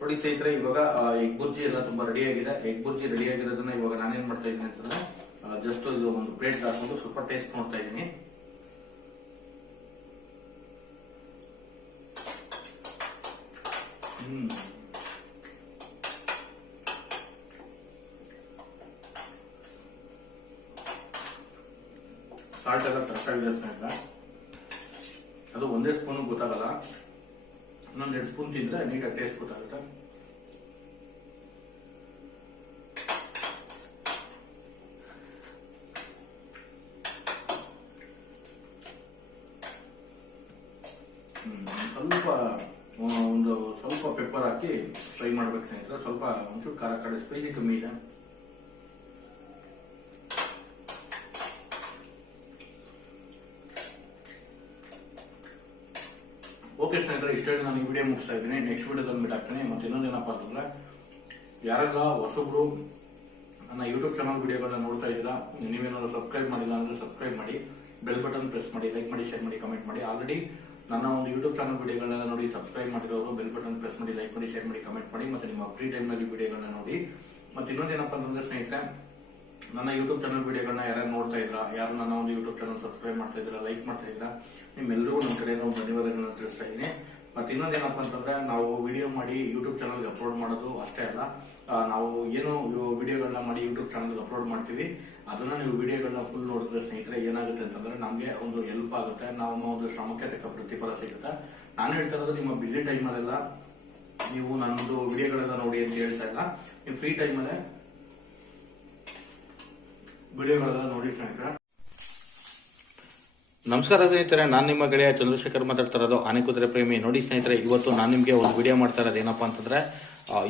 ನೋಡಿ ಸ್ನೇಹಿತರೆ, ಇವಾಗ ಎಗ್ ಬುರ್ಜಿ ಎಲ್ಲ ತುಂಬಾ ರೆಡಿ ಆಗಿದೆ. ಎಗ್ ಬುರ್ಜಿ ರೆಡಿ ಆಗಿರೋದನ್ನ ಇವಾಗ ನಾನೇನ್ ಮಾಡ್ತಾ ಇದ್ದೀನಿ ಅಂತಂದ್ರೆ ಜಸ್ಟ್ ಇದು ಒಂದು ಪ್ಲೇಟ್ ಹಾಕೊಂಡು ಸ್ವಲ್ಪ ಟೇಸ್ಟ್ ನೋಡ್ತಾ ಇದ್ದೀನಿ. ಸಾಲ್ಟ್ ಎಲ್ಲ ಕರೆಕ್ಟ್ ಆಗಿದೆ ಸ್ನೇಹಿತರೆ. ಅದು ಒಂದೇ ಸ್ಪೂನ್ ಗೊತ್ತಾಗಲ್ಲ, ಇನ್ನೊಂದು 2 ಸ್ಪೂನ್ ತಿಂದ್ರೆ ನೀಟಾಗಿ ಟೇಸ್ಟ್ ಗೊತ್ತಾಗುತ್ತೆ. ಸ್ವಲ್ಪ ಪೆಪ್ಪರ್ ಹಾಕಿ ಫ್ರೈ ಮಾಡ್ಬೇಕು ಸ್ನೇಹಿತರೆ. ಸ್ವಲ್ಪ ಒಂಚೂರು ಖಾರ ಕಡೆ ಸ್ಪೈಸಿ ಕಮ್ಮಿ ಇದೆ. ಓಕೆ ಸ್ನೇಹಿತರೆ, ಇಷ್ಟೇ ನಾನು ಈ ವಿಡಿಯೋ ಮುಗಿಸ್ತಾ ಇದ್ದೀನಿ. ನೆಕ್ಸ್ಟ್ ವಿಡಿಯೋದಲ್ಲಿ ಮೀಟ್ ಆಗ್ತೀನಿ. ಮತ್ತೆ ಇನ್ನೊಂದೇನಪ್ಪ ಅಂತಂದ್ರೆ, ಯಾರೆಲ್ಲ ಹೊಸಬ್ರು ನನ್ನ ಯೂಟ್ಯೂಬ್ ಚಾನಲ್ ವಿಡಿಯೋಗಳನ್ನ ನೋಡ್ತಾ ಇದ್ದೀರಾ, ನೀವೇನಾದ್ರು ಸಬ್ಸ್ಕ್ರೈಬ್ ಮಾಡಿಲ್ಲ ಅಂದ್ರೆ ಸಬ್ಸ್ಕ್ರೈಬ್ ಮಾಡಿ, ಬೆಲ್ ಬಟನ್ ಪ್ರೆಸ್ ಮಾಡಿ, ಲೈಕ್ ಮಾಡಿ, ಶೇರ್ ಮಾಡಿ, ಕಮೆಂಟ್ ಮಾಡಿ. ಆಲ್ರೆಡಿ ನನ್ನ ಒಂದು ಯೂಟ್ಯೂಬ್ ಚಾನಲ್ ವಿಡಿಯೋಗಳನ್ನ ನೋಡಿ ಸಬ್ಸ್ಕ್ರೈಬ್ ಮಾಡಿರೋರು ಬೆಲ್ ಬಟನ್ ಪ್ರೆಸ್ ಮಾಡಿ, ಲೈಕ್ ಮಾಡಿ, ಶೇರ್ ಮಾಡಿ, ಕಮೆಂಟ್ ಮಾಡಿ. ಮತ್ತೆ ನಿಮ್ಮ ಫ್ರೀ ಟೈಮ್ ನಲ್ಲಿ ವಿಡಿಯೋಗಳನ್ನ ನೋಡಿ. ಮತ್ತೆ ಇನ್ನೊಂದೇನಪ್ಪ ಅಂತಂದ್ರೆ ಸ್ನೇಹಿತರೆ, ನನ್ನ ಯೂಟ್ಯೂಬ್ ಚಾನಲ್ ವಿಡಿಯೋಗಳನ್ನ ಯಾರು ನೋಡ್ತಾ ಇದ್ರಾ, ಯಾರು ನನ್ನ ಒಂದು ಯೂಟ್ಯೂಬ್ ಚಾನಲ್ ಸಬ್ಸ್ಕ್ರೈಬ್ ಮಾಡ್ತಾ ಇದ್ದೀರಾ, ಲೈಕ್ ಮಾಡ್ತಾ ಇದ್ದೀರಾ, ನಿಮ್ಮೆಲ್ಲರಿಗೂ ನಮ್ಮ ಕಡೆಯಿಂದ ಒಂದು ಧನ್ಯವಾದಗಳನ್ನ ತಿಳಿಸ್ತಾ ಇದ್ದೀನಿ. ಮತ್ತೆ ಇನ್ನೊಂದೇನಪ್ಪ ಅಂತಂದ್ರೆ, ನಾವು ವಿಡಿಯೋ ಮಾಡಿ ಯೂಟ್ಯೂಬ್ ಚಾನಲ್ಗೆ ಅಪ್ಲೋಡ್ ಮಾಡೋದು ಅಷ್ಟೇ ಅಲ್ಲ, ನಾವು ಏನು ವಿಡಿಯೋಗಳನ್ನ ಮಾಡಿ ಯೂಟ್ಯೂಬ್ ಚಾನಲ್ಗೆ ಅಪ್ಲೋಡ್ ಮಾಡ್ತೀವಿ, ಅದನ್ನ ನೀವು ವಿಡಿಯೋಗಳನ್ನ ಫುಲ್ ನೋಡಿದ್ರೆ ಸ್ನೇಹಿತರೆ ಏನಾಗುತ್ತೆ ಅಂತಂದ್ರೆ ನಮ್ಗೆ ಒಂದು ಹೆಲ್ಪ್ ಆಗುತ್ತೆ. ನಾವು ಒಂದು ಶ್ರಮಕ್ಕೆ ತಕ್ಕ ಪ್ರತಿಫಲ ಸಿಗುತ್ತೆ. ನಾನು ಹೇಳ್ತಾ ಇರೋದು ನಿಮ್ಮ ಬಿಸಿ ಟೈಮಲ್ಲೆಲ್ಲ ನೀವು ನನ್ನದು ವಿಡಿಯೋಗಳೆಲ್ಲ ನೋಡಿ ಅಂತ ಹೇಳ್ತಾ ಇಲ್ಲ, ನೀವು ಫ್ರೀ ಟೈಮಲ್ಲೇ ವಿಡಿಯೋಗಳೆಲ್ಲ ನೋಡಿ ಸ್ನೇಹಿತರೆ. ನಮಸ್ಕಾರ ಸ್ನೇಹಿತರೆ, ನಾನು ನಿಮ್ಮ ಗೆಳೆಯ ಚಂದ್ರಶೇಖರ್ ಮಾತಾಡ್ತಾ ಇರೋದು, ಆನೆಕುದುರೆ ಪ್ರೇಮಿ. ನೋಡಿ ಸ್ನೇಹಿತರೆ, ಇವತ್ತು ನಾನು ನಿಮ್ಗೆ ಒಂದು ವಿಡಿಯೋ ಮಾಡ್ತಾ ಇರೋದು ಏನಪ್ಪಾ ಅಂತಂದ್ರೆ,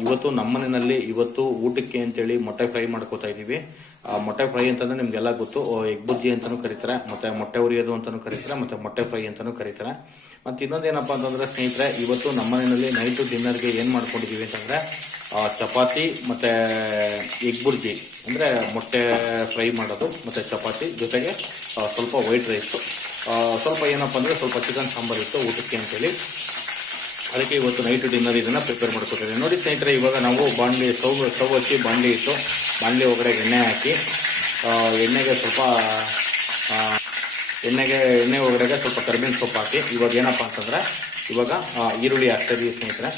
ಇವತ್ತು ನಮ್ಮನೆಯಲ್ಲಿ ಇವತ್ತು ಊಟಕ್ಕೆ ಅಂತೇಳಿ ಮೊಟ್ಟೆ ಫ್ರೈ ಮಾಡ್ಕೋತಾ ಇದೀವಿ. ಮೊಟ್ಟೆ ಫ್ರೈ ಅಂತಂದ್ರೆ ನಿಮ್ಗೆಲ್ಲ ಗೊತ್ತು, ಎಗ್ ಬುರ್ಜಿ ಅಂತಾನು ಕರೀತಾರೆ, ಮತ್ತೆ ಮೊಟ್ಟೆ ಉರಿಯೋದು ಅಂತಾನು ಕರೀತಾರೆ, ಮತ್ತೆ ಮೊಟ್ಟೆ ಫ್ರೈ ಅಂತಾನು ಕರೀತಾರೆ. ಮತ್ತೆ ಇನ್ನೊಂದೇನಪ್ಪಾ ಅಂತಂದ್ರೆ ಸ್ನೇಹಿತರೆ, ಇವತ್ತು ನಮ್ಮನೆಯಲ್ಲಿ ನೈಟ್ ಡಿನ್ನರ್ಗೆ ಏನ್ ಮಾಡ್ಕೊಂಡಿದೀವಿ ಅಂತಂದ್ರೆ ಚಪಾತಿ ಮತ್ತೆ ಎಗ್ ಬುರ್ಜಿ ಅಂದ್ರೆ ಮೊಟ್ಟೆ ಫ್ರೈ ಮಾಡೋದು, ಮತ್ತೆ ಚಪಾತಿ ಜೊತೆಗೆ ಸ್ವಲ್ಪ ವೈಟ್ ರೈಸ್, ಸ್ವಲ್ಪ ಏನಪ್ಪಾ ಅಂದ್ರೆ ಸ್ವಲ್ಪ ಚಿಕನ್ ಸಾಂಬಾರ್ ಇತ್ತು ಊಟಕ್ಕೆ ಅಂತೇಳಿ. ಅದಕ್ಕೆ ಇವತ್ತು ನೈಟ್ ಡಿನ್ನರ್ ಇದನ್ನ ಪ್ರಿಪೇರ್ ಮಾಡ್ಕೊತೀವಿ. ನೋಡಿ ಸ್ನೇಹಿತರೆ, ಇವಾಗ ನಾವು ಬಾಣಲಿ ಸ್ಟವ್ ಹಚ್ಚಿ ಬಾಣಲಿ ಇಟ್ಟು, ಬಾಣಲಿ ಒಳಗಡೆ ಎಣ್ಣೆ ಹಾಕಿ, ಎಣ್ಣೆ ಒಳಗಡೆ ಸ್ವಲ್ಪ ಕರಿಬೇವಿನ ಸೊಪ್ಪು ಹಾಕಿ, ಇವಾಗ ಏನಪ್ಪಾ ಅಂತಂದ್ರೆ ಇವಾಗ ಈರುಳ್ಳಿ ಹಾಕ್ತಾ ಇದೀವಿ ಸ್ನೇಹಿತರೆ.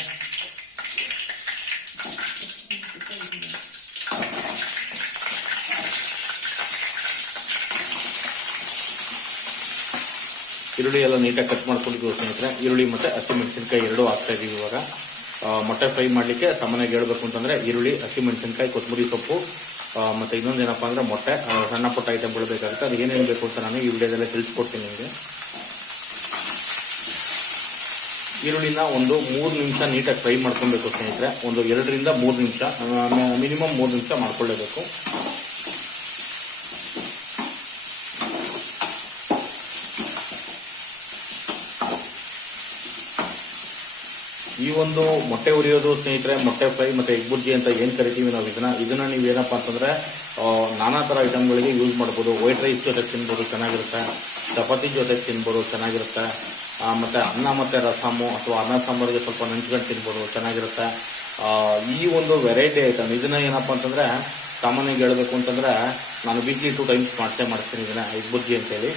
ಈರುಳ್ಳಿ ಎಲ್ಲ ನೀಟಾಗಿ ಕಟ್ ಮಾಡ್ಕೊಂಡಿದ್ದೀವಿ ಸ್ನೇಹಿತರೆ. ಈರುಳ್ಳಿ ಮತ್ತೆ ಹಸಿಮೆಣಸಿನಕಾಯಿ ಎರಡೂ ಹಾಕ್ತಾ ಇದೀವಿ. ಇವಾಗ ಮೊಟ್ಟೆ ಫ್ರೈ ಮಾಡ್ಲಿಕ್ಕೆ ಸಾಮಾನ್ಯವಾಗಿ ಹೇಳ್ಬೇಕು ಅಂತಂದ್ರೆ ಈರುಳ್ಳಿ, ಹಸಿಮೆಣಸಿನಕಾಯಿ, ಕೊತ್ತಂಬರಿ ಸೊಪ್ಪು, ಮತ್ತೆ ಇನ್ನೊಂದೇನಪ್ಪಾ ಅಂದ್ರೆ ಮೊಟ್ಟೆ, ಸಣ್ಣ ಪುಟ್ಟ ಐಟಮ್ಗಳು ಬೇಕಾಗುತ್ತೆ. ಅದು ಏನೇನು ಬೇಕು ಅಂತ ನಾನು ಈ ವಿಡಿಯೋದಲ್ಲೇ ತಿಳಿಸ್ಕೊಡ್ತೀನಿ ನಿಮಗೆ. ಈರುಳ್ಳಿನ ಒಂದು 3 ನಿಮಿಷ ನೀಟಾಗಿ ಫ್ರೈ ಮಾಡ್ಕೊಬೇಕು ಸ್ನೇಹಿತರೆ. ಒಂದು 2 ರಿಂದ 3 ನಿಮಿಷ, ಮಿನಿಮಮ್ 3 ನಿಮಿಷ ಮಾಡ್ಕೊಳ್ಳೇಬೇಕು. ಈ ಒಂದು ಮೊಟ್ಟೆ ಉರಿಯೋದು ಸ್ನೇಹಿತರೆ, ಮೊಟ್ಟೆ ಫ್ರೈ ಮತ್ತೆ ಎಗ್ ಬುರ್ಜಿ ಅಂತ ಏನ್ ಕರಿತೀವಿ ನಾವು ಇದನ್ನ ನೀವು ಏನಪ್ಪಾ ಅಂತಂದ್ರೆ ನಾನಾ ತರ ಐಟಮ್ಗಳಿಗೆ ಯೂಸ್ ಮಾಡಬಹುದು. ವೈಟ್ ರೈಸ್ ಜೊತೆ ತಿನ್ಬೋದು, ಚೆನ್ನಾಗಿರುತ್ತೆ. ಚಪಾತಿ ಜೊತೆ ತಿನ್ಬೋದು, ಚೆನ್ನಾಗಿರುತ್ತೆ. ಮತ್ತೆ ಅನ್ನ ಮತ್ತೆ ರಸಮು ಅಥವಾ ಅನ್ನ ಸಾಂಬಾರಿಗೆ ಸ್ವಲ್ಪ ನೆಂಚ್ಕೊಂಡು ತಿನ್ಬೋದು, ಚೆನ್ನಾಗಿರುತ್ತೆ. ಈ ಒಂದು ವೆರೈಟಿ ಐಟಮ್ ಇದನ್ನ ಏನಪ್ಪಾ ಅಂತಂದ್ರೆ ಸಾಮಾನ್ಯವಾಗಿ ಹೇಳ್ಬೇಕು ಅಂತಂದ್ರೆ ನಾನು ವೀಕ್ಲಿ 2 ಟೈಮ್ಸ್ ಮಾಡ್ತೀನಿ ಇದನ್ನ, ಎಗ್ ಬುರ್ಜಿ ಅಂತೇಳಿ.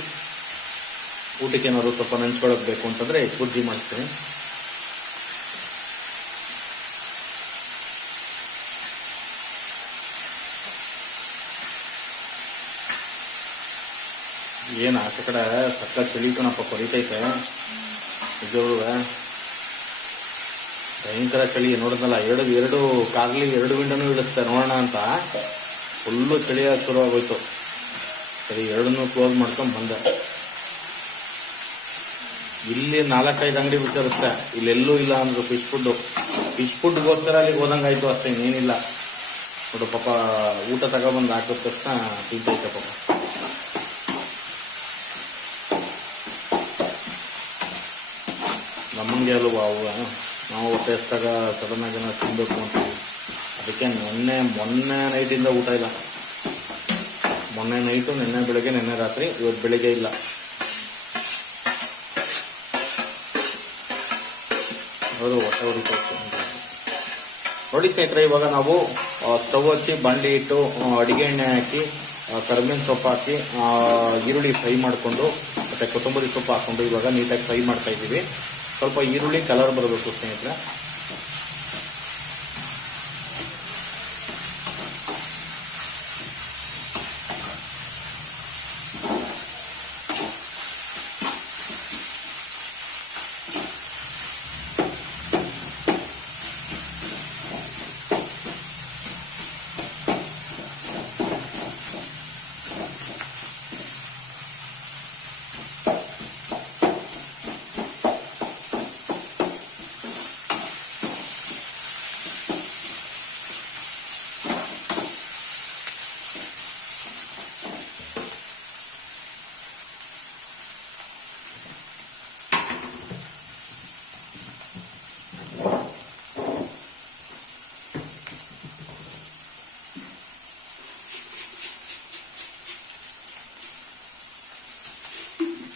ಊಟಕ್ಕೆ ಏನಾದ್ರು ಸ್ವಲ್ಪ ನೆಂಚ್ಕೊಳಕ್ ಬೇಕು ಅಂತಂದ್ರೆ ಎಗ್ ಬುರ್ಜಿ ಮಾಡ್ತೀನಿ. ಏನ್ ಆಚೆ ಕಡೆ ಸಕ್ಕ ಚಳಿ ಕಣಪ್ಪ, ಕೊರಿತೈತೆ ನಿಜವ್ರು, ಭಯಂಕರ ಚಳಿ. ನೋಡಿದ್ನಲ್ಲ, ಎರಡು ಕಾರ್ಲಿ 2 ವಿಂಡೋನು ಇಳಿಸ್ತೆ ನೋಡೋಣ ಅಂತ, ಫುಲ್ಲು ಚಳಿ ಶುರು ಆಗೋಯ್ತು. ಸರಿ, 2 ಕ್ಲೋಸ್ ಮಾಡ್ಕೊಂಡ್ ಬಂದೆ. ಇಲ್ಲಿ 4-5 ಅಂಗಡಿ ಬಿಟ್ಟಿರುತ್ತೆ, ಇಲ್ಲೆಲ್ಲೂ ಇಲ್ಲ ಅಂದ್ರು ಫಿಶ್ ಫುಡ್ಗೋಸ್ಕರ ಅಲ್ಲಿಗೆ ಹೋದಂಗಾಯ್ತು ಅಷ್ಟೇ, ಇನ್ನೇನಿಲ್ಲ. ನೋಡು ಪಾಪ ಊಟ ತಗೊಬಂದು ಹಾಕಿದ ತಕ್ಷಣ ತಿಂತೈತೆ ಪಾಪ. ನಮ್ಮಂಗೆ ಅಲ್ವಾ ಅವು, ನಾವು ಹೊಟ್ಟೆ ಎಷ್ಟಾಗ ಸಡನ್ ಆಗಿ ತಿನ್ಬೇಕು ಅಂತೀವಿ. ಅದಕ್ಕೆ ಮೊನ್ನೆ ನೈಟಿಂದ ಊಟ ಇಲ್ಲ. ಮೊನ್ನೆ ನೈಟು, ನಿನ್ನೆ ಬೆಳಗ್ಗೆ, ನಿನ್ನೆ ರಾತ್ರಿ, ಇವತ್ತು ಬೆಳಿಗ್ಗೆ ಇಲ್ಲ. ಅವರು ಹೊಟ್ಟೆ ಹೊಡಿತಾ ನೋಡಿ ಸ್ನೇಹಿತರೆ, ಇವಾಗ ನಾವು ಸ್ಟವ್ ಹಚ್ಚಿ ಬಾಂಡಿ ಇಟ್ಟು ಅಡಿಗೆ ಎಣ್ಣೆ ಹಾಕಿ ಕರಿಬೇವಿನ ಸೊಪ್ಪು ಹಾಕಿ ಈರುಳ್ಳಿ ಫ್ರೈ ಮಾಡಿಕೊಂಡು ಮತ್ತೆ ಕೊತ್ತಂಬರಿ ಸೊಪ್ಪು ಹಾಕೊಂಡು ಇವಾಗ ನೀಟಾಗಿ ಫ್ರೈ ಮಾಡ್ತಾ ಇದ್ದೀವಿ. ಸ್ವಲ್ಪ ಈರುಳ್ಳಿ ಕಲರ್ ಬರಬೇಕು ಸ್ನೇಹಿತರೆ.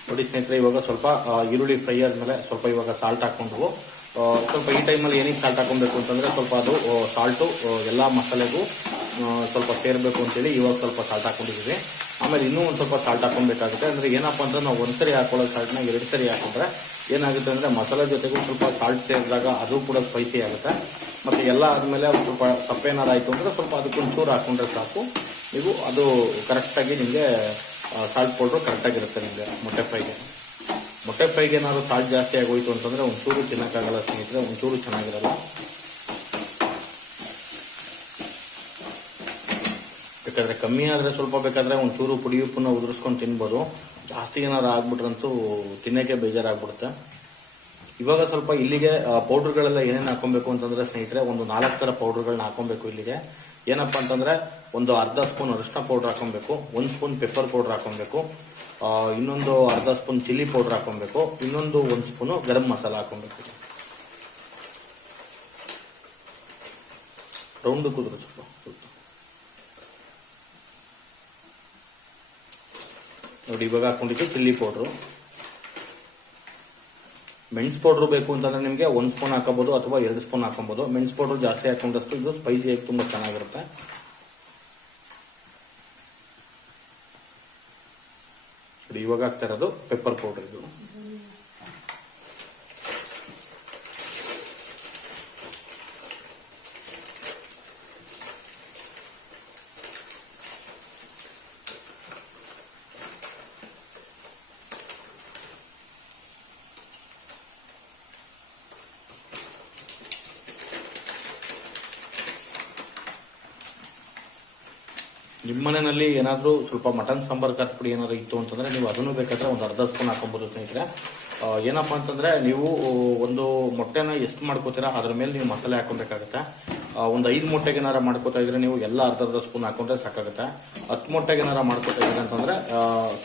ನೋಡಿ ಸ್ನೇಹಿತರೆ, ಇವಾಗ ಸ್ವಲ್ಪ ಈರುಳ್ಳಿ ಫ್ರೈ ಆದ್ಮೇಲೆ ಸ್ವಲ್ಪ ಇವಾಗ ಸಾಲ್ಟ್ ಹಾಕೊಂಡು ಸ್ವಲ್ಪ ಈ ಟೈಮಲ್ಲಿ ಏನಕ್ಕೆ ಸಾಲ್ಟ್ ಹಾಕೊಬೇಕು ಅಂತಂದ್ರೆ ಸ್ವಲ್ಪ ಅದು ಸಾಲ್ಟು ಎಲ್ಲ ಮಸಾಲೆಗೂ ಸ್ವಲ್ಪ ಸೇರ್ಬೇಕು ಅಂತೇಳಿ ಇವಾಗ ಸ್ವಲ್ಪ ಸಾಲ್ಟ್ ಹಾಕೊಂಡಿದ್ದೀವಿ. ಆಮೇಲೆ ಇನ್ನೂ ಒಂದು ಸ್ವಲ್ಪ ಸಾಲ್ಟ್ ಹಾಕೊಬೇಕಾಗುತ್ತೆ. ಅಂದ್ರೆ ಏನಪ್ಪಾ ಅಂದ್ರೆ ನಾವು ಒಂದ್ಸರಿ ಹಾಕೊಳ್ಳೋ ಸಾಲ್ಟ್ನ 2 ಸರಿ ಹಾಕೊಂಡ್ರೆ ಏನಾಗುತ್ತೆ ಅಂದ್ರೆ ಮಸಾಲೆ ಜೊತೆಗೂ ಸ್ವಲ್ಪ ಸಾಲ್ಟ್ ಸೇರಿದಾಗ ಅದು ಕೂಡ ಸ್ಪೈಸಿ ಆಗುತ್ತೆ. ಮತ್ತೆ ಎಲ್ಲ ಆದ್ಮೇಲೆ ಸ್ವಲ್ಪ ಸಪ್ಪೇನಾರು ಆಯ್ತು ಅಂದ್ರೆ ಸ್ವಲ್ಪ ಅದಕ್ಕೊಂದು ಚೂರು ಹಾಕೊಂಡ್ರೆ ಸಾಕು. ನೀವು ಅದು ಕರೆಕ್ಟಾಗಿ ನಿಮಗೆ ಸಾಲ್ಟ್ ಪೌಡ್ರು ಕರೆಕ್ಟಾಗಿರುತ್ತೆ ನಿಮಗೆ. ಮೊಟ್ಟೆ ಫ್ರೈಗೆ ಏನಾದ್ರು ಸಾಲ್ಟ್ ಜಾಸ್ತಿ ಆಗೋಯ್ತು ಅಂತಂದ್ರೆ ಒಂಚೂರು ತಿನ್ನಕ್ಕಾಗಲ್ಲ ಸ್ನೇಹಿತರೆ, ಒಂಚೂರು ಚೆನ್ನಾಗಿರಲ್ಲ. ಬೇಕಾದ್ರೆ ಕಮ್ಮಿ ಆದ್ರೆ ಸ್ವಲ್ಪ ಬೇಕಾದ್ರೆ ಒಂಚೂರು ಪುಡಿ ಉಪ್ಪನ್ನ ಉದುರಿಸ್ಕೊಂಡು ತಿನ್ಬೋದು. ಜಾಸ್ತಿ ಏನಾದ್ರು ಆಗ್ಬಿಟ್ರಂತೂ ತಿನ್ನಕ್ಕೆ ಬೇಜಾರಾಗ್ಬಿಡುತ್ತೆ. ಇವಾಗ ಸ್ವಲ್ಪ ಇಲ್ಲಿಗೆ ಪೌಡರ್ಗಳೆಲ್ಲ ಏನೇನು ಹಾಕೊಬೇಕು ಅಂತಂದ್ರೆ ಸ್ನೇಹಿತರೆ, ಒಂದು 4 ಥರ ಪೌಡರ್ಗಳನ್ನ ಹಾಕೊಬೇಕು ಇಲ್ಲಿಗೆ. ಏನಪ್ಪಾ ಅಂತಂದ್ರೆ ಒಂದು ಅರ್ಧ ಸ್ಪೂನ್ ಅರಿಶಿನ ಪೌಡರ್ ಹಾಕೊಬೇಕು, 1 ಸ್ಪೂನ್ ಪೆಪ್ಪರ್ ಪೌಡರ್ ಹಾಕೊಬೇಕು, ಇನ್ನೊಂದು ಅರ್ಧ ಸ್ಪೂನ್ ಚಿಲ್ಲಿ ಪೌಡರ್ ಹಾಕೊಬೇಕು, ಇನ್ನೊಂದು 1 ಸ್ಪೂನು ಗರಂ ಮಸಾಲ ಹಾಕೊಬೇಕು. ರೌಂಡ್ ಕುದುರು ಸ್ವಲ್ಪ ನೋಡಿ. ಇವಾಗ ಹಾಕೊಂಡಿದ್ದು ಚಿಲ್ಲಿ ಪೌಡ್ರು. ಮೆಣಸು ಪೌಡ್ರು ಬೇಕು ಅಂತಂದ್ರೆ ನಿಮಗೆ 1 ಸ್ಪೂನ್ ಹಾಕೋಬಹುದು ಅಥವಾ 2 ಸ್ಪೂನ್ ಹಾಕೊಬಹುದು. ಮೆಣಸು ಪೌಡರ್ ಜಾಸ್ತಿ ಹಾಕೊಂಡಷ್ಟು ಇದು ಸ್ಪೈಸಿಯಾಗಿ ತುಂಬಾ ಚೆನ್ನಾಗಿರುತ್ತೆ. ಇವಾಗ ಹಾಕ್ತಾ ಇರೋದು ಪೆಪ್ಪರ್ ಪೌಡರ್. ಇದು ನಿಮ್ಮ ಮನೆಯಲ್ಲಿ ಏನಾದರೂ ಸ್ವಲ್ಪ ಮಟನ್ ಸಾಂಬಾರ್ ಖಾರದ ಪುಡಿ ಏನಾದ್ರು ಇತ್ತು ಅಂತಂದ್ರೆ ನೀವು ಅದನ್ನು ಬೇಕಾದ್ರೆ ಒಂದು ಅರ್ಧ ಸ್ಪೂನ್ ಹಾಕೊಬಹುದು ಸ್ನೇಹಿತರೆ. ಏನಪ್ಪಾ ಅಂತಂದ್ರೆ ನೀವು ಒಂದು ಮೊಟ್ಟೆನ ಎಷ್ಟು ಮಾಡ್ಕೋತೀರಾ ಅದ್ರ ಮೇಲೆ ನೀವು ಮಸಾಲೆ ಹಾಕೊಬೇಕಾಗುತ್ತೆ. ಒಂದು 5 ಮೊಟ್ಟೆಗೆ ಏನಾರ ಮಾಡ್ಕೋತಾ ಇದ್ರೆ ನೀವು ಎಲ್ಲ ಅರ್ಧ ಸ್ಪೂನ್ ಹಾಕೊಂಡ್ರೆ ಸಾಕಾಗುತ್ತೆ. 10 ಮೊಟ್ಟೆಗೆ ಏನಾರ ಮಾಡ್ಕೋತಾ ಇದ್ರೆ ಅಂತಂದ್ರೆ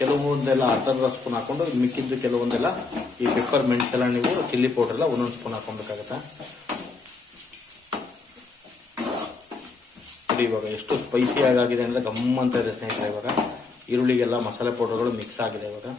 ಕೆಲವೊಂದೆಲ್ಲ ಅರ್ಧ ಸ್ಪೂನ್ ಹಾಕೊಂಡು ಮಿಕ್ಕಿದ್ದು ಕೆಲವೊಂದೆಲ್ಲ ಈ ಪೆಪ್ಪರ್ ಮೆಣಸೆಲ್ಲ ನೀವು ಚಿಲ್ಲಿ ಪೌಡರ್ ಎಲ್ಲ 1 ಸ್ಪೂನ್ ಹಾಕೊಬೇಕಾಗುತ್ತೆ. ಇವಾಗ ಎಷ್ಟು ಸ್ಪೈಸಿ ಆಗಿದೆ ಅಂದ್ರೆ ಗಮ್ಮಂತ ಇದೆ ಸ್ನೇಹಿತರೆ. ಇವಾಗ ಈರುಳ್ಳಿಗೆಲ್ಲ ಮಸಾಲೆ ಪೌಡರ್ಗಳು ಮಿಕ್ಸ್ ಆಗಿದೆ. ಇವಾಗ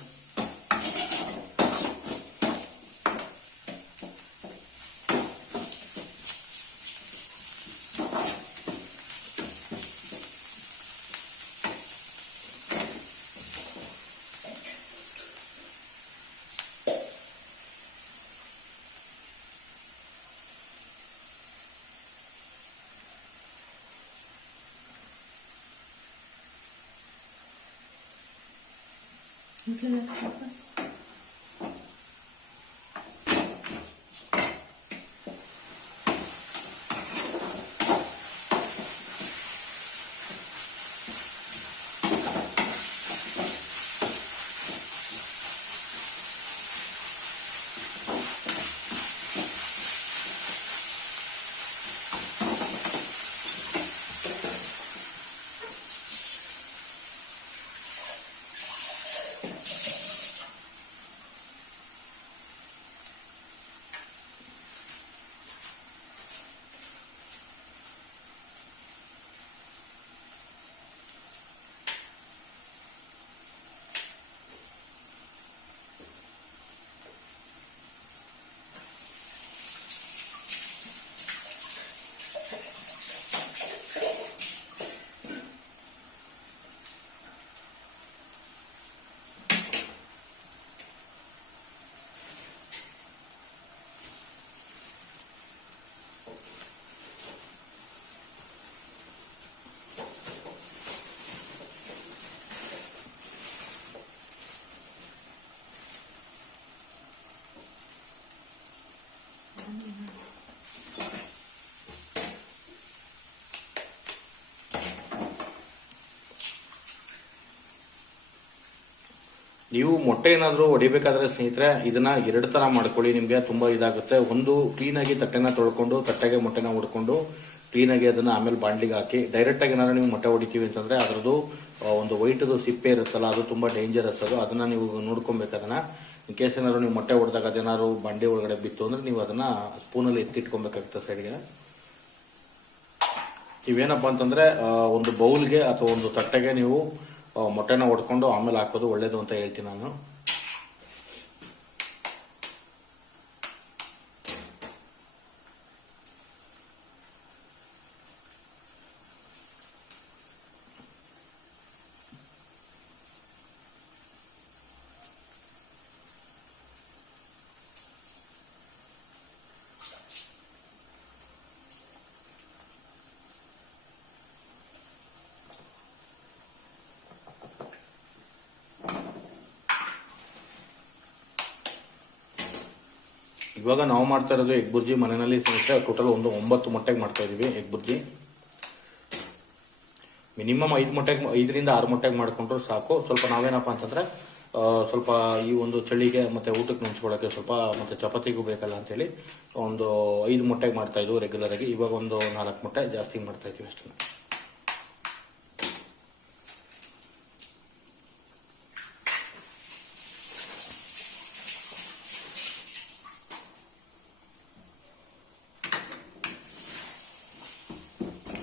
ನೀವು ಮೊಟ್ಟೆ ಏನಾದರೂ ಹೊಡಿಬೇಕಾದ್ರೆ ಸ್ನೇಹಿತರೆ ಇದನ್ನ 2 ತರ ಮಾಡ್ಕೊಳ್ಳಿ, ನಿಮಗೆ ತುಂಬಾ ಇದಾಗುತ್ತೆ. ಒಂದು, ಕ್ಲೀನಾಗಿ ತಟ್ಟೆನ ತೊಳ್ಕೊಂಡು ತಟ್ಟೆಗೆ ಮೊಟ್ಟೆನ ಹೊಡ್ಕೊಂಡು ಕ್ಲೀನಾಗಿ ಅದನ್ನ ಆಮೇಲೆ ಬಾಂಡ್ಲಿಗೆ ಹಾಕಿ ಡೈರೆಕ್ಟ್ ಆಗಿ ಏನಾದ್ರು ನೀವು ಮೊಟ್ಟೆ ಹೊಡಿತೀವಿ ಅಂತಂದ್ರೆ ಅದರದ್ದು ಒಂದು ವೈಟ್ದು ಸಿಪ್ಪೆ ಇರುತ್ತಲ್ಲ, ಅದು ತುಂಬಾ ಡೇಂಜರಸ್. ಅದನ್ನ ನೀವು ನೋಡ್ಕೊಬೇಕು. ಅದನ್ನ ಇನ್ ಕೇಸ್ ಏನಾದ್ರು ನೀವು ಮೊಟ್ಟೆ ಹೊಡೆದಾಗ ಅದೇನಾದ್ರು ಬಾಂಡಿ ಒಳಗಡೆ ಬಿತ್ತು ಅಂದ್ರೆ ನೀವು ಅದನ್ನ ಸ್ಪೂನಲ್ಲಿ ಎತ್ತಿಟ್ಕೊಬೇಕಾಗುತ್ತೆ ಸೈಡ್ಗೆ. ನೀವೇನಪ್ಪ ಅಂತಂದ್ರೆ ಒಂದು ಬೌಲ್ಗೆ ಅಥವಾ ಒಂದು ತಟ್ಟೆಗೆ ನೀವು ಮೊಟ್ಟೆನ ಹೊಡ್ಕೊಂಡು ಆಮೇಲೆ ಹಾಕೋದು ಒಳ್ಳೇದು ಅಂತ ಹೇಳ್ತೀನಿ ನಾನು. ಇವಾಗ ನಾವು ಮಾಡ್ತಾ ಇರೋದು ಎಗ್ ಬುರ್ಜಿ ಮನೆಯಲ್ಲಿ ಸ್ನೇಹಿತರೆ ಟೋಟಲ್ ಒಂದು 9 ಮೊಟ್ಟೆಗೆ ಮಾಡ್ತಾ ಇದೀವಿ ಎಗ್ ಬುರ್ಜಿ. ಮಿನಿಮಮ್ 5ರಿಂದ 6 ಮೊಟ್ಟೆಗೆ ಮಾಡ್ಕೊಂಡ್ರು ಸಾಕು. ಸ್ವಲ್ಪ ನಾವೇನಪ್ಪ ಅಂತಂದ್ರೆ ಸ್ವಲ್ಪ ಈ ಒಂದು ಚಳಿಗೆ ಮತ್ತೆ ಊಟಕ್ಕೆ ನೆಂಚ್ಕೊಳ್ಳೋಕೆ ಸ್ವಲ್ಪ ಮತ್ತೆ ಚಪಾತಿಗೂ ಬೇಕಲ್ಲ ಅಂತ ಹೇಳಿ ಒಂದು 5 ಮೊಟ್ಟೆಗೆ ಮಾಡ್ತಾ ಇದ್ವು ರೆಗ್ಯುಲರ್ ಆಗಿ. ಇವಾಗ ಒಂದು 4 ಮೊಟ್ಟೆ ಜಾಸ್ತಿ ಮಾಡ್ತಾ ಇದೀವಿ ಅಷ್ಟೇ.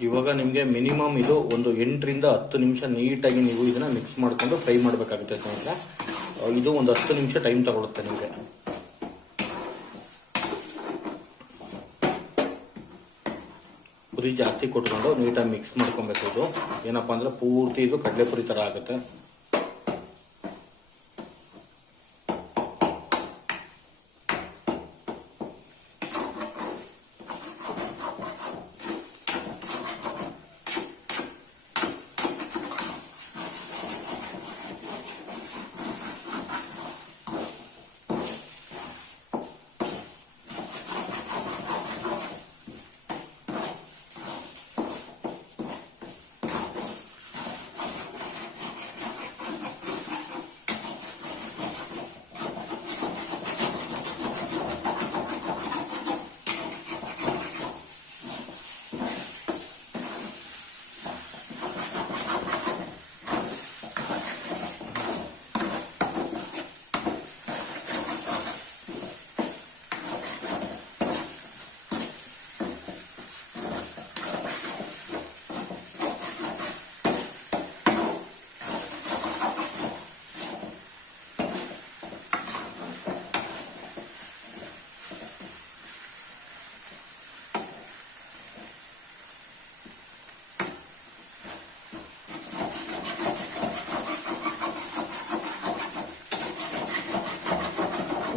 ಇವಾಗ ನಿಮಗೆ ಮಿನಿಮಮ್ ಇದು ಒಂದು 8ರಿಂದ 10 ನಿಮಿಷ ನೀಟಾಗಿ ನೀವು ಇದನ್ನ ಮಿಕ್ಸ್ ಮಾಡ್ಕೊಂಡು ಫ್ರೈ ಮಾಡಬೇಕಾಗುತ್ತೆ ಸ್ನೇಹಿತರೆ. ಇದು ಒಂದು 10 ನಿಮಿಷ ಟೈಮ್ ತಗೊಳುತ್ತೆ ನಿಮಗೆ. ಪುರಿ ಜಾಸ್ತಿ ಕೊಟ್ಕೊಂಡು ನೀಟಾಗಿ ಮಿಕ್ಸ್ ಮಾಡ್ಕೊಬೇಕು. ಇದು ಏನಪ್ಪಾ ಅಂದ್ರೆ ಪೂರ್ತಿ ಇದು ಕಡಲೆಪುರಿ ತರ ಆಗುತ್ತೆ.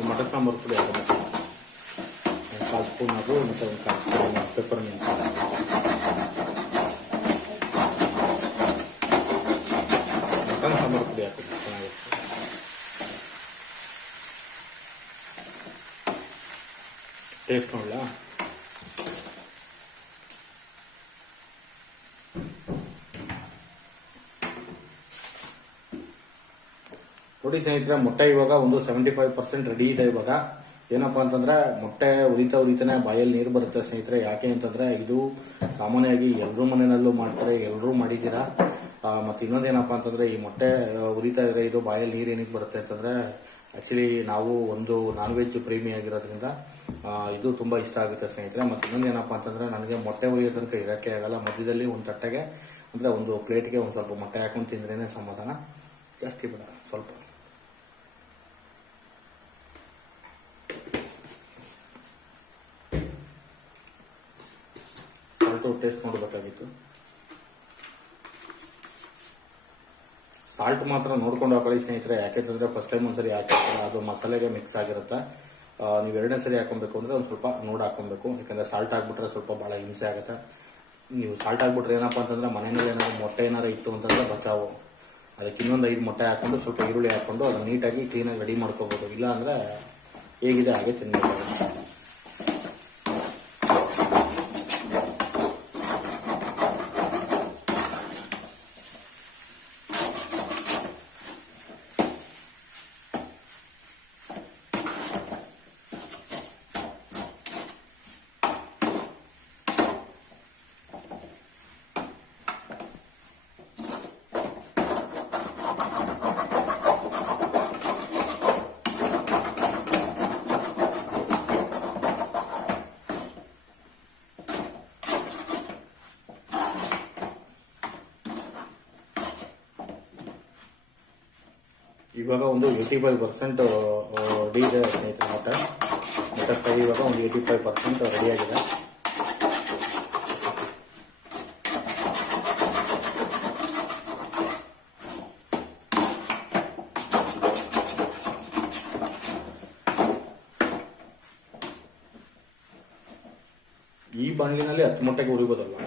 ಮಟನ್ ಸಾಂಬಾರು ಪುಡಿ ಹಾಕಬೇಕು. 1/4 ಸ್ಪೂನ್ ಅದು ಮತ್ತು 1/4 ಸ್ಪೂನ್ ಪೆಪ್ಪರ್ ಮೆಣಸು. ಮಟನ್ ಸಾಂಬಾರು ಪುಡಿ ಹಾಕಬೇಕು, ಚೆನ್ನಾಗಿರುತ್ತೆ. ಟೇಸ್ಟ್ ನೋಡಲ್ಲ. ನೋಡಿ ಸ್ನೇಹಿತರೆ, ಮೊಟ್ಟೆ ಇವಾಗ ಒಂದು 75% ರೆಡಿ ಇದೆ. ಇವಾಗ ಏನಪ್ಪಾ ಅಂತಂದ್ರೆ ಮೊಟ್ಟೆ ಉರಿತಾನೆ ಬಾಯಲ್ಲಿ ನೀರು ಬರುತ್ತೆ ಸ್ನೇಹಿತರೆ. ಯಾಕೆ ಅಂತಂದ್ರೆ ಇದು ಸಾಮಾನ್ಯವಾಗಿ ಎಲ್ಲರೂ ಮನೆಯಲ್ಲೂ ಮಾಡ್ತಾರೆ, ಎಲ್ಲರೂ ಮಾಡಿದ್ದೀರಾ. ಮತ್ತೆ ಇನ್ನೊಂದೇನಪ್ಪಾ ಅಂತಂದ್ರೆ ಈ ಮೊಟ್ಟೆ ಉರಿತಾ ಇದ್ರೆ ಇದು ಬಾಯಲ್ಲಿ ನೀರು ಏನಕ್ಕೆ ಬರುತ್ತೆ ಅಂತಂದ್ರೆ ಆಕ್ಚುಲಿ ನಾವು ಒಂದು ನಾನ್ ವೆಜ್ ಪ್ರೇಮಿ ಆಗಿರೋದ್ರಿಂದ ಇದು ತುಂಬಾ ಇಷ್ಟ ಆಗುತ್ತೆ ಸ್ನೇಹಿತರೆ. ಮತ್ತೆ ಇನ್ನೊಂದೇನಪ್ಪಾ ಅಂತಂದ್ರೆ ನನಗೆ ಮೊಟ್ಟೆ ಉರಿಯೋ ತನಕ ಇರಕ್ಕೆ ಆಗಲ್ಲ. ಮಧ್ಯದಲ್ಲಿ ಒಂದು ತಟ್ಟೆಗೆ ಅಂದ್ರೆ ಒಂದು ಪ್ಲೇಟ್ಗೆ ಒಂದು ಸ್ವಲ್ಪ ಮೊಟ್ಟೆ ಹಾಕೊಂಡು ತಿಂದ್ರೇನೆ ಸಮಾಧಾನ. ಜಾಸ್ತಿ ಬೇಡ, ಸ್ವಲ್ಪ. ಟೇಸ್ಟ್ ನೋಡಬೇಕಾಗಿತ್ತು. ಸಾಲ್ಟ್ ಮಾತ್ರ ನೋಡ್ಕೊಂಡು ಹಾಕೊಳ್ಳಿ ಸ್ನೇಹಿತರೆ. ಯಾಕೆಂತಂದ್ರೆ ಫಸ್ಟ್ ಟೈಮ್ ಒಂದ್ಸರಿ ಹಾಕಿರ್ತಾರೆ, ಅದು ಮಸಾಲೆಗೆ ಮಿಕ್ಸ್ ಆಗಿರುತ್ತೆ. ನೀವು 2ನೇ ಸರಿ ಹಾಕೊಬೇಕು ಅಂದ್ರೆ ಒಂದು ಸ್ವಲ್ಪ ನೋಡಿ ಹಾಕೊಬೇಕು. ಯಾಕಂದ್ರೆ ಸಾಲ್ಟ್ ಹಾಕ್ಬಿಟ್ರೆ ಸ್ವಲ್ಪ ಬಹಳ ಹಿಂಸೆ ಆಗುತ್ತೆ. ನೀವು ಸಾಲ್ಟ್ ಹಾಕ್ಬಿಟ್ರೆ ಏನಪ್ಪಾ ಅಂತಂದ್ರೆ ಮನೆಯಲ್ಲಿ ಏನಾದ್ರು ಮೊಟ್ಟೆ ಏನಾರು ಇತ್ತು ಅಂತಂದ್ರೆ ಬಚಾವು. ಅದಕ್ಕೆ ಇನ್ನೊಂದು 5 ಮೊಟ್ಟೆ ಹಾಕೊಂಡು ಸ್ವಲ್ಪ ಈರುಳ್ಳಿ ಹಾಕೊಂಡು ಅದನ್ನ ನೀಟಾಗಿ ಕ್ಲೀನಾಗಿ ರೆಡಿ ಮಾಡ್ಕೋಬಹುದು. ಇಲ್ಲ ಅಂದ್ರೆ ಹೇಗಿದೆ ಹಾಗೆ ತಿನ್ಬೇಕಾಗುತ್ತೆ. ಇವಾಗ ಒಂದು 85% ರೆಡಿ ಇದೆ ಸ್ನೇಹಿತರೆ. ಮೊಟ್ಟೆ ಫ್ರೈ ಇವಾಗ ಒಂದು 85% ರೆಡಿಯಾಗಿದೆ. ಈ ಬಾಣಲಿನಲ್ಲಿ 10 ಮೊಟ್ಟೆಗೆ ಉರಿಬೋದಲ್ವಾ?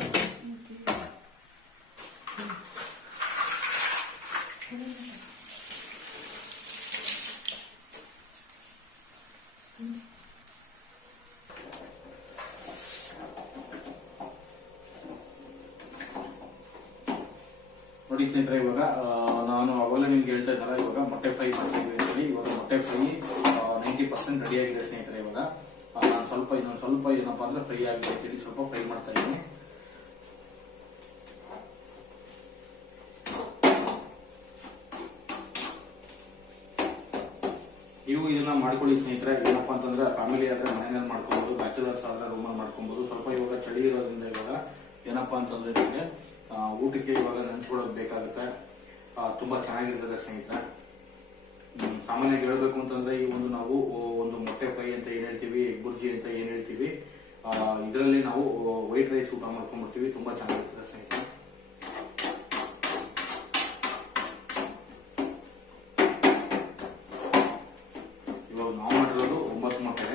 ನೋಡಿ ಸ್ನೇಹಿತರೆ, ಇವಾಗ ನಾನು ಅವೆಲ್ಲ ನಿಮ್ಗೆ ಹೇಳ್ತಾ ಇದ್ದಲ್ಲ, ಇವಾಗ ಮೊಟ್ಟೆ ಫ್ರೈ ಮಾಡ್ತೀವಿ ಅಂತೇಳಿ. ಇವಾಗ ಮೊಟ್ಟೆ ಫ್ರೈ 90% ರೆಡಿ ಆಗಿದೆ ಸ್ನೇಹಿತರೆ. ಇವಾಗ ನಾನು ಇನ್ನೊಂದು ಸ್ವಲ್ಪ ಏನಪ್ಪಾ ಅಂದ್ರೆ ಫ್ರೈ ಆಗಿದೆ ಅಂತೇಳಿ ಸ್ವಲ್ಪ ಫ್ರೈ ಮಾಡ್ತಾ ಇದ್ದೀನಿ. ನೀವು ಇದನ್ನ ಮಾಡ್ಕೊಳ್ಳಿ ಸ್ನೇಹಿತರೆ. ಏನಪ್ಪಾ ಅಂತಂದ್ರೆ ಫ್ಯಾಮಿಲಿ ಆದ್ರೆ ಮನೆಯಲ್ಲಿ ಮಾಡ್ಕೊಬಹುದು, ಬ್ಯಾಚುಲರ್ಸ್ ಆದ್ರೆ ರೂಮಲ್ಲಿ ಮಾಡ್ಕೊಬಹುದು. ಸ್ವಲ್ಪ ಇವಾಗ ಚಳಿ ಇರೋದ್ರಿಂದ ಇವಾಗ ಏನಪ್ಪಾ ಅಂತಂದ್ರೆ ನಿಮಗೆ ಊಟಕ್ಕೆ ಇವಾಗ ನೆಂಚ್ಕೊಳ್ಳೋದು ಬೇಕಾಗುತ್ತೆ. ತುಂಬಾ ಚೆನ್ನಾಗಿರ್ತದೆ ಸ್ನೇಹಿತರೆ. ಸಾಮಾನ್ಯವಾಗಿ ಹೇಳ್ಬೇಕು ಅಂತಂದ್ರೆ ಈ ಒಂದು ನಾವು ಒಂದು ಮೊಟ್ಟೆ ಫ್ರೈ ಅಂತ ಏನ್ ಹೇಳ್ತೀವಿ, ಎಗ್ ಬುರ್ಜಿ ಅಂತ ಏನ್ ಹೇಳ್ತೀವಿ, ಇದರಲ್ಲಿ ನಾವು ವೈಟ್ ರೈಸ್ ಊಟ ಮಾಡ್ಕೊಂಡ್ಬಿಡ್ತೀವಿ. ತುಂಬಾ ಚೆನ್ನಾಗಿರ್ತದೆ ಸ್ನೇಹಿತರೆ. ಇವಾಗ ನಾವು ಮಾಡಿರೋದು 9 ಮೊಟ್ಟೆ.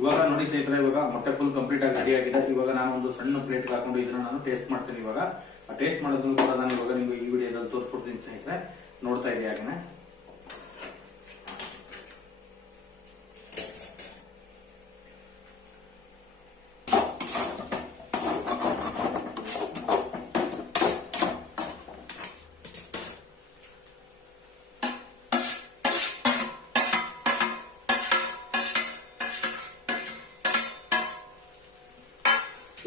ಇವಾಗ ನೋಡಿ ಸ್ನೇಹಿತರೆ, ಇವಾಗ ಮೊಟ್ಟೆ ಫುಲ್ ಕಂಪ್ಲೀಟ್ ಆಗಿ ರೆಡಿ ಆಗಿದೆ. ಇವಾಗ ನಾನು ಒಂದು ಸಣ್ಣ ಪ್ಲೇಟ್ ಹಾಕೊಂಡು ಇದನ್ನ ನಾನು ಟೇಸ್ಟ್ ಮಾಡ್ತೀನಿ. ಇವಾಗ ಆ ಟೇಸ್ಟ್ ಮಾಡೋದನ್ನು ಕೂಡ ನಾನು ಇವಾಗ ನಿಮ್ಗೆ ಈ ವಿಡಿಯೋದಲ್ಲಿ ತೋರಿಸ್ಕೊಡ್ತೀನಿ ಸ್ನೇಹಿತರೆ. ನೋಡ್ತಾ ಇದ್ದೀವಿ ಹಾಗೇನೆ.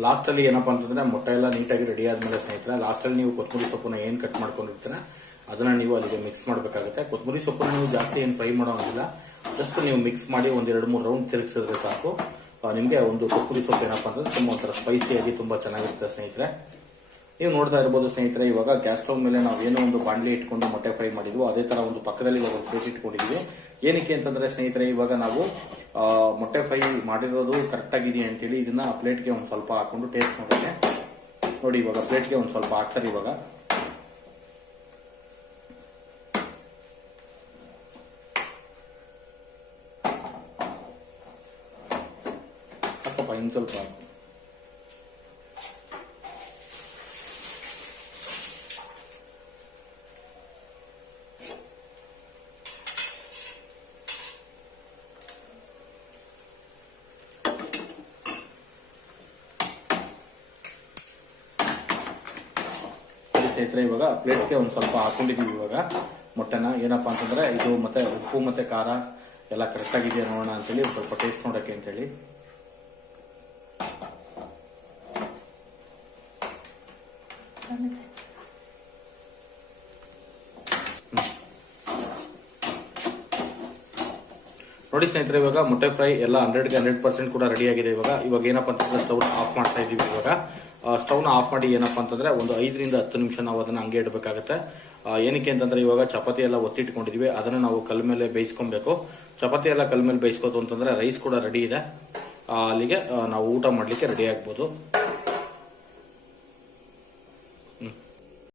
ಲಾಸ್ಟ್ ಅಲ್ಲಿ ಏನಪ್ಪಾ ಅಂತಂದ್ರೆ ಮೊಟ್ಟೆ ಎಲ್ಲ ನೀಟಾಗಿ ರೆಡಿ ಆದ್ಮೇಲೆ ಸ್ನೇಹಿತರೆ, ಲಾಸ್ಟ್ ಅಲ್ಲಿ ನೀವು ಕೊತ್ತಂಬರಿ ಸೊಪ್ಪನ್ನ ಏನ್ ಕಟ್ ಮಾಡ್ಕೊಂಡಿರ್ತೀರ ಅದನ್ನ ನೀವು ಅಲ್ಲಿಗೆ ಮಿಕ್ಸ್ ಮಾಡಬೇಕಾಗುತ್ತೆ. ಕೊತ್ತಂಬರಿ ಸೊಪ್ಪನ್ನ ನೀವು ಜಾಸ್ತಿ ಏನು ಫ್ರೈ ಮಾಡೋಂಗಿಲ್ಲ, ಜಸ್ಟ್ ನೀವು ಮಿಕ್ಸ್ ಮಾಡಿ ಒಂದ್ 2-3 ರೌಂಡ್ ತಿರುಗಿಸಿದ್ರೆ ಸಾಕು. ನಿಮಗೆ ಒಂದು ಕೊತ್ತಂಬರಿ ಸೊಪ್ಪು ಏನಪ್ಪಾ ಅಂತಂದ್ರೆ ತುಂಬಾ ಒಂಥರ ಸ್ಪೈಸಿಯಾಗಿ ತುಂಬಾ ಚೆನ್ನಾಗಿರುತ್ತೆ ಸ್ನೇಹಿತರೆ. ನೀವು ನೋಡ್ತಾ ಇರ್ಬೋದು ಸ್ನೇಹಿತರೆ, ಇವಾಗ ಗ್ಯಾಸ್ ಸ್ಟವ್ ಮೇಲೆ ನಾವೇನೋ ಒಂದು ಬಾಣಲಿ ಇಟ್ಕೊಂಡು ಮೊಟ್ಟೆ ಫ್ರೈ ಮಾಡಿದ್ವು, ಅದೇ ತರ ಒಂದು ಪಕ್ಕದಲ್ಲಿ ಇವಾಗ ಒಂದು ಪ್ಲೇಟ್ ಇಟ್ಕೊಂಡಿದ್ವಿ. ಏನಕ್ಕೆ ಅಂತಂದ್ರೆ ಸ್ನೇಹಿತರೆ, ಇವಾಗ ನಾವು ಮೊಟ್ಟೆ ಫ್ರೈ ಮಾಡಿರೋದು ಕರೆಕ್ಟ್ ಆಗಿದೆಯಾ ಅಂತೇಳಿ ಇದನ್ನ ಪ್ಲೇಟ್ಗೆ ಒಂದು ಸ್ವಲ್ಪ ಹಾಕೊಂಡು ಟೇಸ್ಟ್ ಮಾಡೋಕೆ. ನೋಡಿ ಇವಾಗ ಪ್ಲೇಟ್ಗೆ ಒಂದು ಸ್ವಲ್ಪ ಹಾಕ್ತಾರೆ. ಇವಾಗ ಹಾಕಪ್ಪ, ಇನ್ನು ಸ್ವಲ್ಪ ಸ್ನೇಹಿತರೆ. ಇವಾಗ ಪ್ಲೇಟ್ಗೆ ಒಂದು ಸ್ವಲ್ಪ ಹಾಕೊಂಡಿದೀವಿ ಇವಾಗ ಮೊಟ್ಟೆನ. ಏನಪ್ಪಾ ಅಂತಂದ್ರೆ ಇದು ಮತ್ತೆ ಉಪ್ಪು ಮತ್ತೆ ಖಾರ ಎಲ್ಲ ಕರೆಕ್ಟ್ ಆಗಿದೆಯಾ ನೋಡೋಣ ಅಂತೇಳಿ ಸ್ವಲ್ಪ ಟೇಸ್ಟ್ ನೋಡಕ್ಕೆ ಅಂತೇಳಿ. ನೋಡಿ ಸ್ನೇಹಿತರೆ, ಇವಾಗ ಮೊಟ್ಟೆ ಫ್ರೈ ಎಲ್ಲ 100ಗೆ 100% ಕೂಡ ರೆಡಿ ಆಗಿದೆ. ಇವಾಗ ಏನಪ್ಪಾ ಅಂತಂದ್ರೆ ಸ್ಟವ್ ಆಫ್ ಮಾಡ್ತಾ ಇದೀವಿ. ಇವಾಗ ಸ್ಟವ್ನ ಆಫ್ ಮಾಡಿ ಏನಪ್ಪಾ ಅಂತಂದ್ರೆ ಒಂದು 5ರಿಂದ 10 ನಿಮಿಷ ನಾವು ಅದನ್ನ ಹಂಗೆ ಇಡಬೇಕಾಗುತ್ತೆ. ಏನಕ್ಕೆ ಅಂತಂದ್ರೆ ಇವಾಗ ಚಪಾತಿ ಎಲ್ಲ ಒತ್ತಿಟ್ಕೊಂಡಿದೀವಿ, ಅದನ್ನ ನಾವು ಕಲ್ ಮೇಲೆ ಬೇಯಿಸ್ಕೊಬೇಕು. ಚಪಾತಿ ಎಲ್ಲ ಕಲ್ ಮೇಲೆ ಬೇಯಿಸ್ಕೋದು ಅಂತಂದ್ರೆ ರೈಸ್ ಕೂಡ ರೆಡಿ ಇದೆ. ಅಲ್ಲಿಗೆ ನಾವು ಊಟ ಮಾಡ್ಲಿಕ್ಕೆ ರೆಡಿ ಆಗ್ಬೋದು.